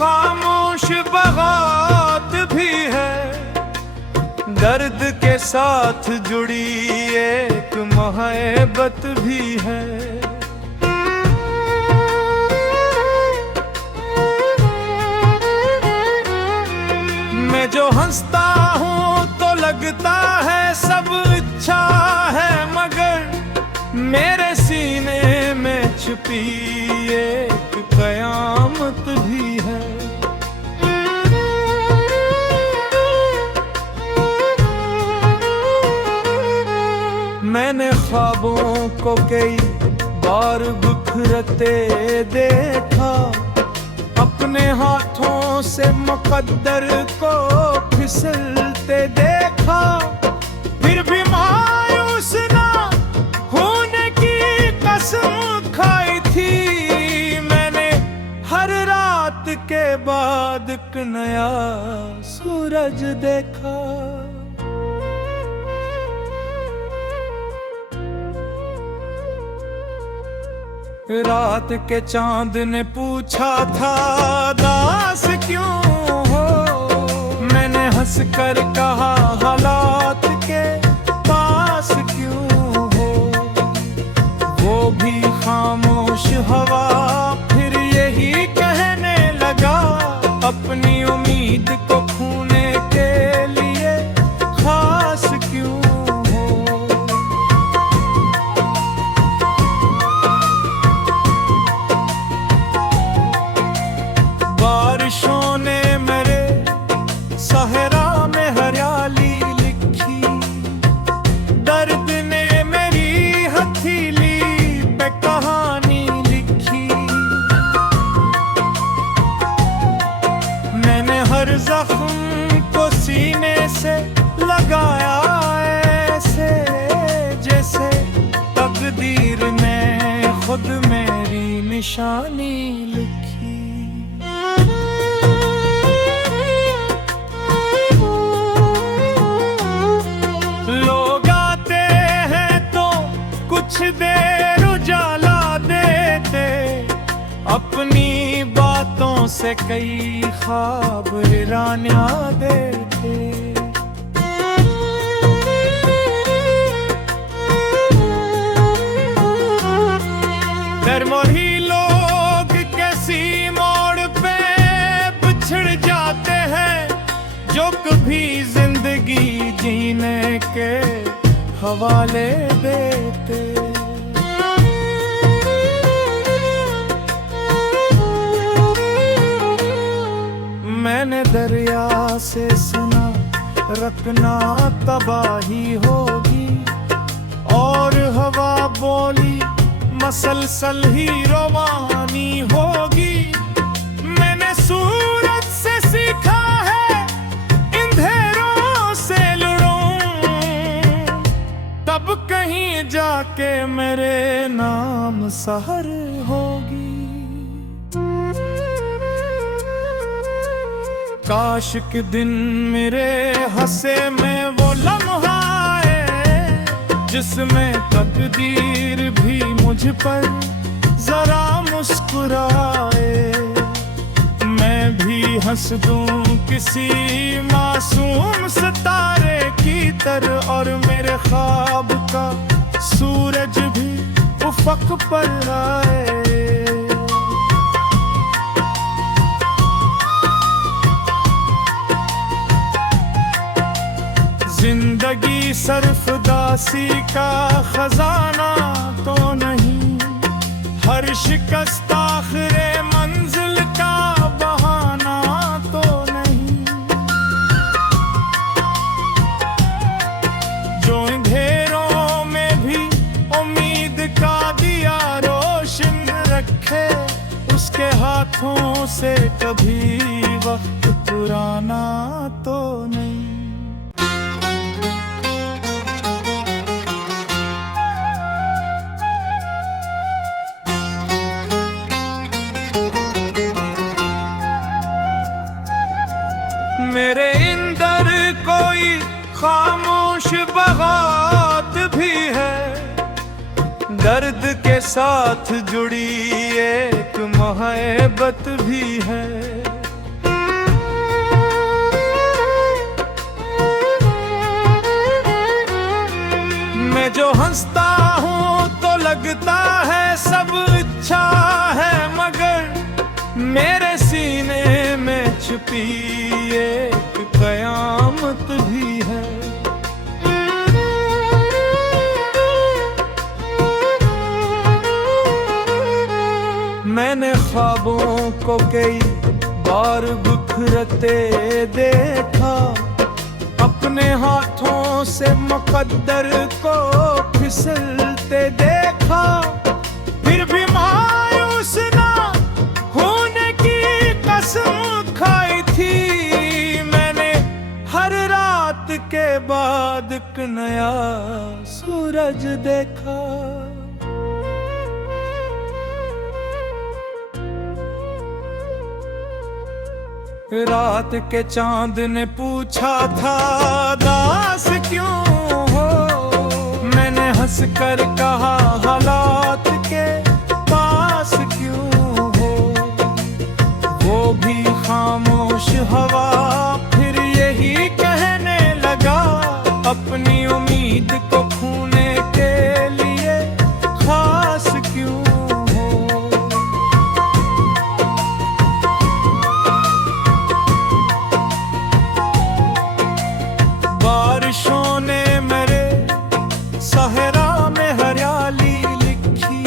खामोश बगात भी है, दर्द के साथ जुड़ी एक मोहब्बत भी है। मैं जो हंसता हूँ तो लगता है सब अच्छा है, मगर मेरे सीने में छुपी एक कयामत भी है। मैंने ख्वाबों को कई बार बिखरते देखा, अपने हाथों से मुकद्दर को फिसलते देखा, फिर भी मायूस ना होने की कसम खाई थी। मैंने हर रात के बाद एक नया सूरज देखा। रात के चांद ने पूछा था दास क्यों हो, मैंने हंसकर कहा हालात के पास क्यों हो। वो भी खामोश हवा फिर यही कहने लगा, अपनी उम्मीद को खोने के लिए खास क्यों। बारिशों ने मेरे सहरा में हरियाली लिखी, दर्द ने मेरी हथेली पे कहानी लिखी। मैंने हर जख्म को सीने से लगाया ऐसे, जैसे तकदीर ने खुद मेरी निशानी लिखी। लोग आते हैं तो कुछ देर उजाला देते, अपनी बातों से कई ख्वाब वीराना देते। दरमोही लोग किसी मोड़ पे बिछड़ जाते हैं, जो कभी जिंदगी जीने के हवाले देते। मैंने दरिया से सुना रखना तबाही होगी, और हवा बोली मसलसल ही रवानी होगी। मैंने सूरज से सीखा है अंधेरों से लड़ूं, तब कहीं जाके मेरे नाम सहर होगी। काश के दिन मेरे हंसे में वो लम्हा है, जिसमें तकदीर भी मुझ पर जरा मुस्कुराए। मैं भी हंस दूं किसी मासूम सितारे की तरह, और मेरे ख्वाब का सूरज भी उफक पर आए। जिंदगी सरफदासी का खजाना तो नहीं, हर शिकस्त आखिरे मंजिल का बहाना तो नहीं। जो अंधेरों में भी उम्मीद का दिया रोशन रखे, उसके हाथों से कभी वक्त पुराना तो नहीं। मेरे अंदर कोई खामोश बगात भी है, दर्द के साथ जुड़ी एक मोहब्बत भी है। मैं जो हंसता हूँ तो लगता है सब अच्छा है, मगर मेरे सीने में छुपी एक कयामत भी है। मैंने ख्वाबों को कई बार बिखरते देखा, अपने हाथों से मुकद्दर को फिसलते देखा, फिर भी मायूस ना होने की कसम खाई थी। मैंने हर रात के बाद एक नया सूरज देखा। रात के चांद ने पूछा था दास क्यों हो, मैंने हंसकर कहा हालात के पास क्यों हो। वो भी खामोश हवा फिर यही कहने लगा, अपनी उम्मीद को खोने के लिए खास क्यों। बारिशों ने मेरे सहरा में हरियाली लिखी,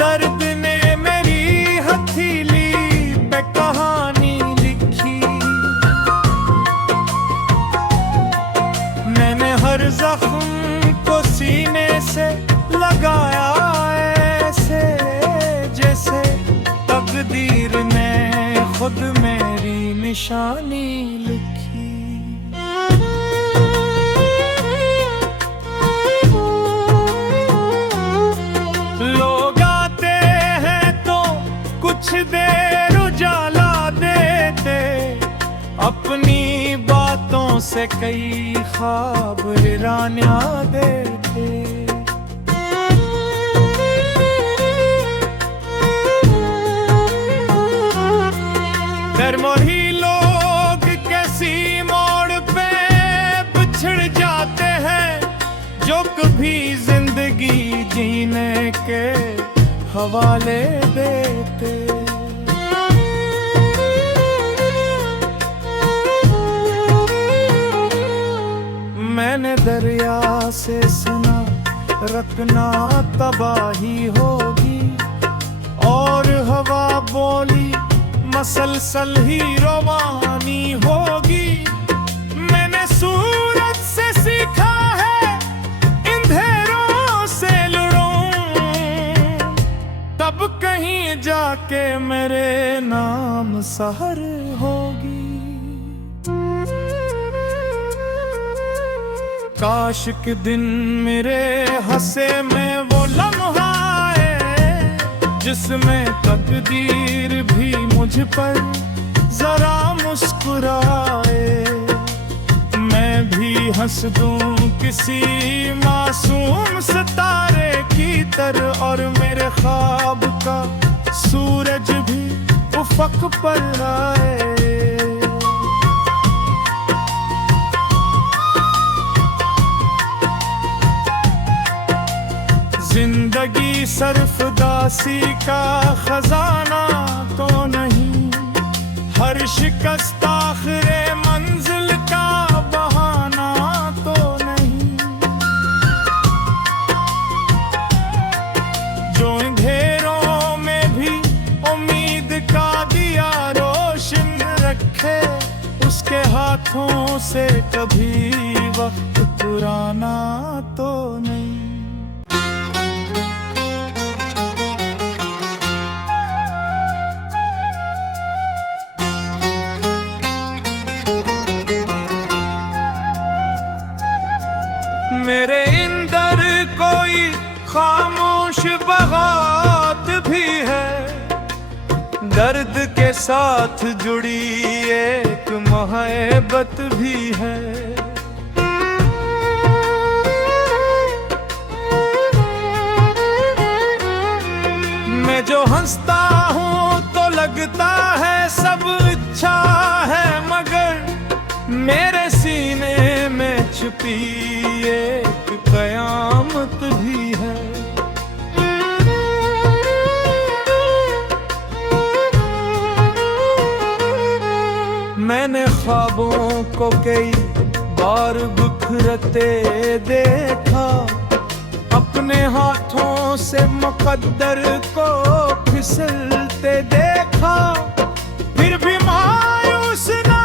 दर्द ने मेरी हथेली पे कहानी लिखी। मैंने हर जख्म को सीने से लगाया ऐसे, जैसे तकदीर ने खुद मेरी निशानी लिखी। लोग आते हैं तो कुछ देर उजाला देते, अपनी बातों से कई ख्वाब वीराना देते। दरमोही लोग कैसी मोड़ पे बिछड़ जाते हैं, जो कभी जिंदगी जीने के हवाले देते। मैंने दरिया से सुना रखना तबाही होगी, और हवा बोली मसलसल ही रवानी होगी। मैंने सूरज से सीखा है अंधेरों से लड़ूं, तब कहीं जाके मेरे नाम सहर होगी। काश के दिन मेरे हंसे में वो लम्हा आए, जिसमें तकदीर भी मुझ पर जरा मुस्कुराए। मैं भी हंस दूं किसी मासूम सितारे की तरह, और मेरे ख्वाब का सूरज भी उफक पर आए। जिंदगी सरफदासी का खजाना तो नहीं, हर शिकस्त आखिरे मंजिल का बहाना तो नहीं। जो अंधेरों में भी उम्मीद का दिया रोशन रखे, उसके हाथों से कभी वक्त पुराना तो नहीं। मेरे अंदर कोई खामोश बगात भी है, दर्द के साथ जुड़ी एक मोहब्बत भी है। मैं जो हंसता हूँ तो लगता है सब अच्छा है, मगर मेरे सीने में छुपी एक कयामत रहमत भी है। मैंने ख्वाबों को कई बार बिखरते देखा, अपने हाथों से मुकद्दर को फिसलते देखा, फिर भी मायूस ना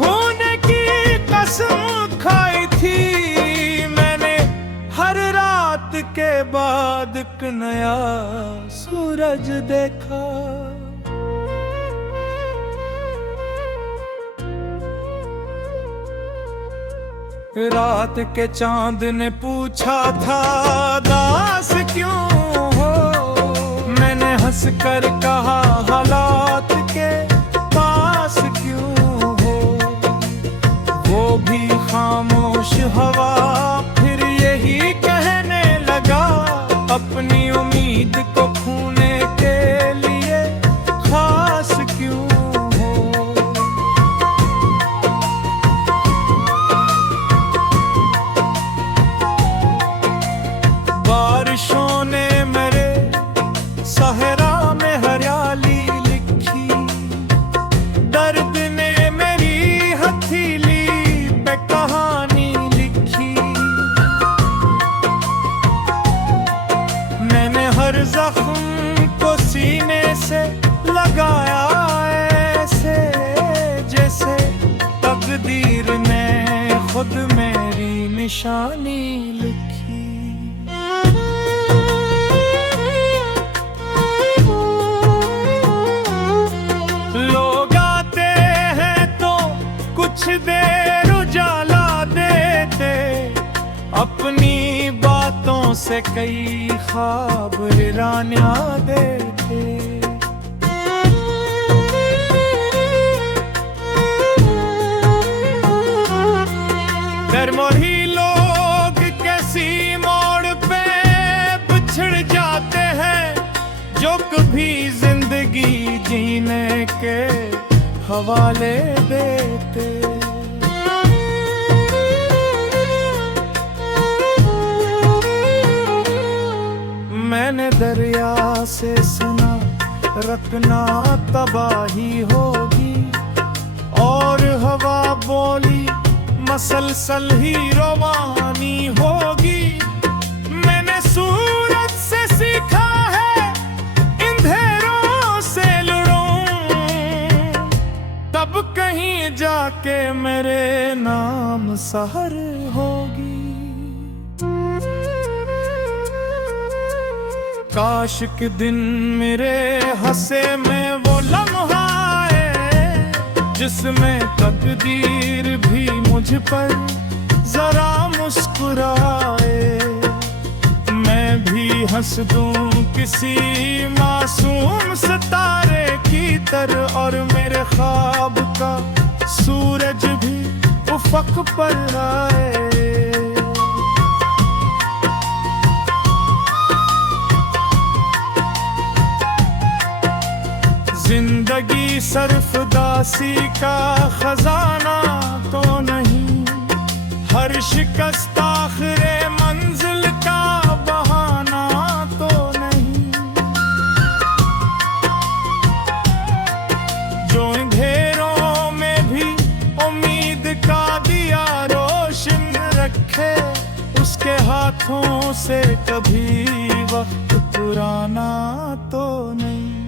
होने की कसम खाई थी। मैंने हर रात के बाद एक नया सूरज देखा। रात के चांद ने पूछा था दास क्यों हो, मैंने हंस कर कहा हालात के पास क्यों हो। वो भी खामोश हवा फिर यही कहने लगा, अपनी उम्मीद को खोने के लिए खास क्यों। बारिशों ने मेरे सहरा में हरियाली लिखी, दर्द ने मेरी हथेली पे कहानी लिखी। मैंने हर जख्म को सीने से लगाया ऐसे, जैसे तकदीर ने खुद मेरी निशानी लिखी। लोग आते हैं तो कुछ देर उजाला देते, अपनी बातों से कई ख्वाब वीरानियां देते। दरमोही लोग कैसी मोड़ पे बिछड़ जाते हैं, जो कभी जिंदगी जीने के हवाले देते। मैंने दरिया से सुना रखना तबाही होगी, और हवा बोली मसलसल ही रवानी होगी। मैंने सूरज से सीखा है अंधेरों से लड़ूं, तब कहीं जाके मेरे नाम सहर होगी। काश के दिन मेरे हंसे में वो लम्हा आए, जिसमें तकदीर भी मुझ पर जरा मुस्कुराए। मैं भी हंस दूं किसी मासूम सितारे की तरह, और मेरे ख्वाब का सूरज भी उफक पर आए। जिंदगी सरफदासी का खजाना तो नहीं, हर शिकस्त आखिरे मंजिल का बहाना तो नहीं। जो अंधेरों में भी उम्मीद का दिया रोशन रखे, उसके हाथों से कभी वक्त पुराना तो नहीं।